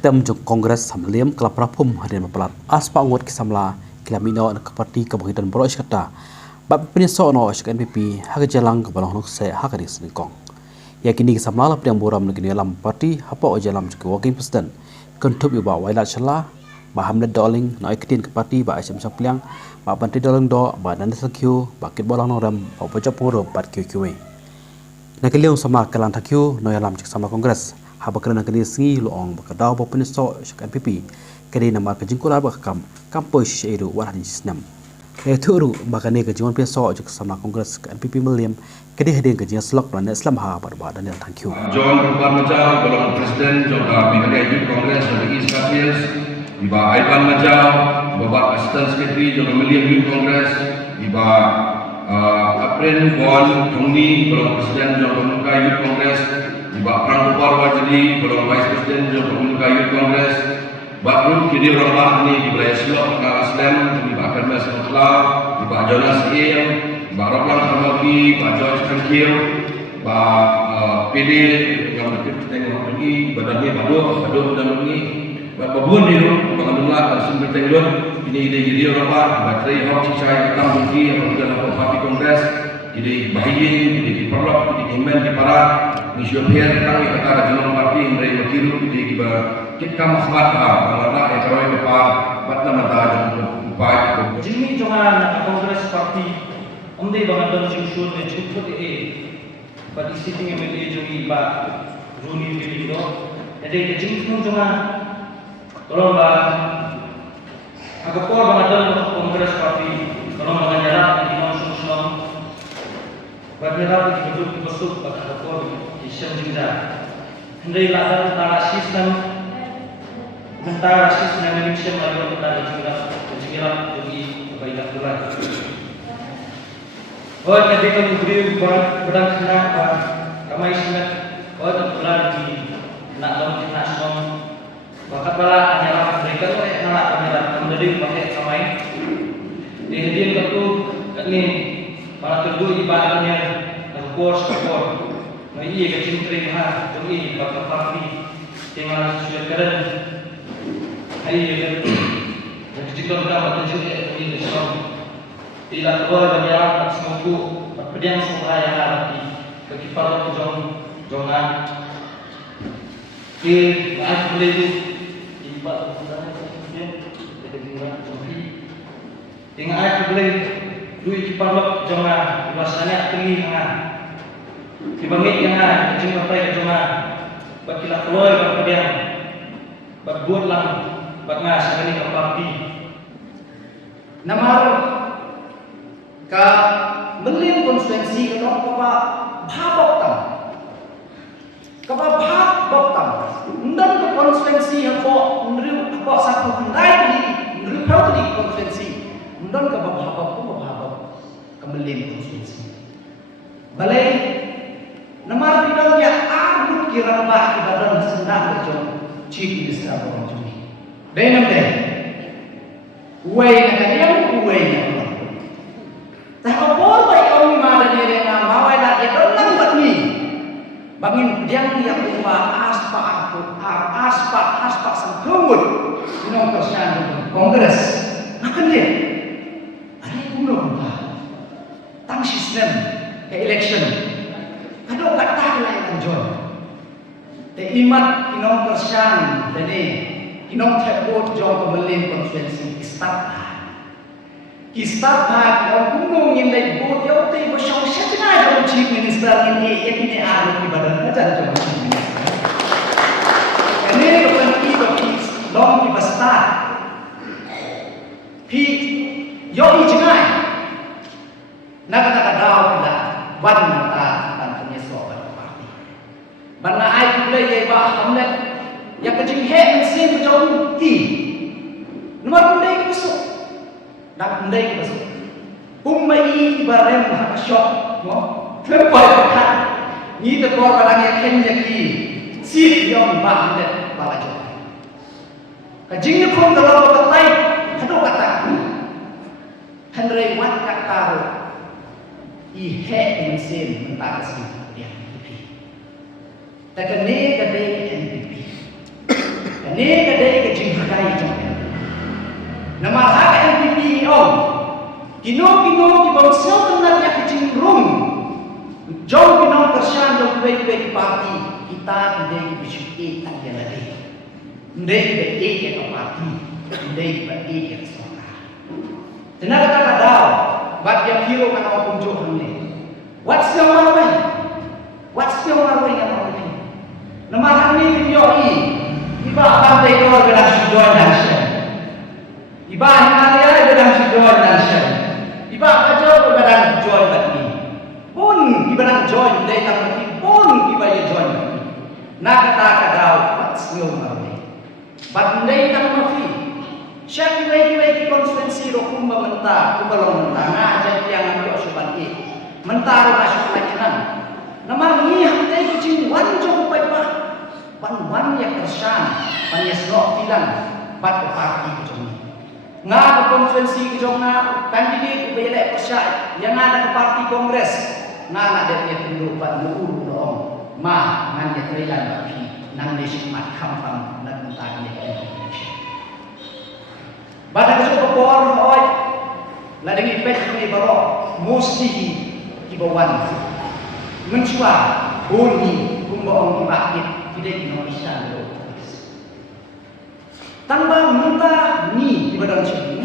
ketem jong kongres samliam kelap rapum hadian mapelat aspa ngot kisamla kilamino ke parti kebahidan boro iskata bab penyeso no isk NPP hak jalang ke balong se hak di seningkong yakini kisamla lap yang boram negini alam parti hapa o jalam ke working president kentup yu ba wailat shala ba hamlet doling no iketin ke parti ba asem sapliang ba pantri doling do ba dan sakyu ba kit bolang no ram ba pojok puro pat QQE nakiliong sama kalan takyu no alam cik sama kongres haba kerana kini sengi loong bakadau ba penyeso isk NPP kini nama kejingkula ba kampoi shishiru warhadin sistem turu bakane kejuan penyeso cik sama kongres NPP Meliam kini hedin kejingan selok planet Islam ha bar dan thank you John Parmaja balong presiden juga Meghalaya Youth Congress of the East Coast Iba Aiban Majau Bapak Assistant Secretary juga Meliam Youth Congress Iba Apren Bon Tongni balong presiden juga Pemuka Youth Congress Iba Prang Kupar Wajadi balong Vice President juga Pemuka Youth Congress Bakrul kini orang ni di wilayah Selok Tengah Aslam Iba Kermes Mutlau Iba Jonas Il Iba Roblang Harmaki Iba George Kankil Iba PD yang bertengah lagi badannya baduh lagi babun dia bagaimana langsung bertengah ini ide jadi orang baterai hot cicai hitam mungkin yang dalam parti kongres jadi bahagia jadi diperlok jadi iman di para misioner kami kata jalan parti mereka berkiru jadi kita masalah bagaimana yang kalau apa batna mata dan upaya Jimmy jangan kongres parti umdi bangan jingsun dan cukup pada sitting MLA jadi Pak Runi Pilido, jadi kejengkung cuma tolong agak kuat banget dalam kongres parti, tolong mengajar di non-sosial, bergerak di bentuk besuk agak kuat di senjata. Hendai latar antara sistem Indonesia melalui antara jenjang bagi kebaikan Tuhan. Oh, jadi kamu beri berang kena ramai sangat. Oh, terpulang di nak dom nak som. Bakat bala hanya mereka tu nak kamera menjadi pakai ramai. Di hadiah itu ini para kedua ibadahnya kurs. Nah, ia kecil terima jadi bakat parti dengan sesuai keren. Hari ini kecil dapat tunjuk ini som. Tidak boleh berjalan semuku berdiam semua yang hati bagi para jongan di maaf beli ibadah kemudian dengan ayat beli duit para jongan biasanya tinggi dengan dibangkit dengan cuma pai jongan bagi lah keluar berdiam berbuat lang berngas sekali ke parti nomor ka Meliam konstituensi ka bhabok tam ndan ka konstituensi ako nriu ako sa kundai nriu proudly konstituensi ndan ka bhabok ka Meliam konstituensi balai namar bidangnya agut kirambah ibadan senang jong chief minister ko jong denam de uai na kanyang uai na tak apa baik kau mana dia dengan mawai nak dia dorang buat ni. Bangin yang rumah aspa sempurna. Minum persiapan kongres. Akan dia. Ada guna tang sistem election. Kalau kata lain anjur. Te imat minum persiapan jadi minum terbuat jauh kemelin konstitusi start. Kisah orang gunung yang naik bot yang tu bersama setengah orang chief minister ini ada di badan kerja macam chief minister. Ini bukan itu long di start. Pi yoi jengai. Nak kata dau pula wan mata dan penyesuaian parti. Bana ai pula ye bah hamlet yang kecing he mesin macam ti. Nomor pundai besok. Nak mendai ke besok. Umai barem hak syok, mo. Terpai kan. Ni tekor barang yang kenya ki. Si yang bah net bala jo. Kajing ni pun kalau betai, hadu kata. Henry wat kata. Ihe mesin mentah kesini dia. Takkan ni kadai NPP. Ini kadai ke jingkai jomnya. Nama hak MPP ni om. Kino ki bangsa tenat ya kecingrum. Jom pinong kersan jom kuai parti kita tidak bersyukur tak dia lagi. Ndai tidak ke parti, ndai tidak ke sekolah. Tenaga kata dah, bab yang hero kan orang punjuk ni. What's your way? What's your way kan orang ni? Nama ni video ini. Iba pantai kau benar sudah nasihat. Iba Himalaya benar sudah nasihat. Iba kacau benar join bagi. Pun iba nak join dari tamati pun iba ya join bagi. Nak kata kadau what's your way? Bandai tamati. Siapa lagi konferensi rokum mentah, kubalong mentah. Ngajar yang ambil asupan ini. Mentah masuk layanan. Nama ni hamdai kucing wan jauh baik. Wan yang kersan, panyesrok tilang, bat parti kejong ni. Nga ke konferensi kejong na, kandidat ubaya persyai, yang ada ke parti kongres, nga ada dia tunduk bat luur doong, ma ngan dia terilan bagi, nang desik mat kampang, nang mentah dia ke Indonesia. Pada kesuk kepor, oi, ladang ipet ni barok, mesti kibawan, mencua, bunyi, kumbaong ibakit, tidak Indonesia dulu. Tanpa mentah ni di badan sini